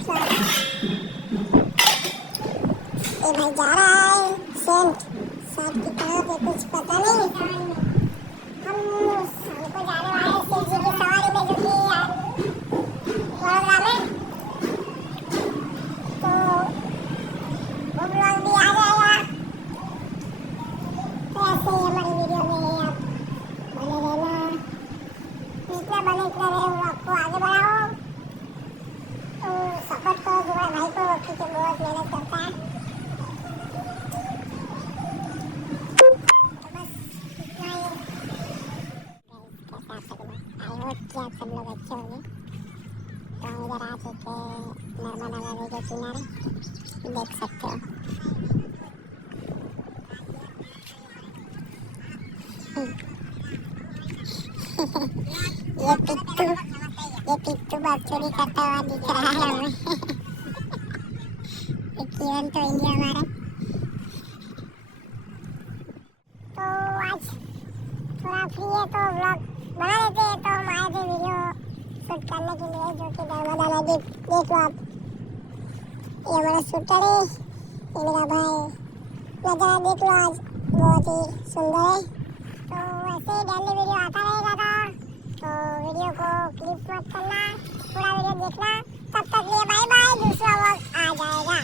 ये भाई जा रहा है सेंट साथ की तरफ, ये कुछ पता नहीं। हमको जाने वाले शिव जी की सवारी में, जो कि वडोदरा में, तो वो ब्लॉग भी आ जाएगा। तो ऐसे ही हमारी वीडियो में आप बने रहना, जितना बने इतना रहे, ब्लॉग को आगे बढ़ाओ। तो सपोर्ट करो तुम्हारे भाई को, क्योंकि बहुत मेहनत करता है। क्या आप सब लोग अच्छे होंगे। तो हम इधर आ चुके हैं नर्मदा नदी के किनारे, देख सकते हो। ये पिट्टू बात चोरी करता हुआ दिख रहा है हमें। ये किरण तो इंडिया हमारा। तो आज थोड़ा फ्री है तो व्लॉग बना लेते हैं। तो हम आए थे वीडियो शूट करने के लिए, जो कि नर्मदा नदी देख लो आप। ये हमारा शूटर है, ये मेरा भाई। नज़ारा देख लो आज, बहुत ही सुंदर है। तो ऐसे ही डेली वीडियो आता रहेगा था, तो वीडियो को क्लिप मत करना, पूरा वीडियो देखना। तब तक लिए बाय बाय, दूसरा व्लॉग आ जाएगा।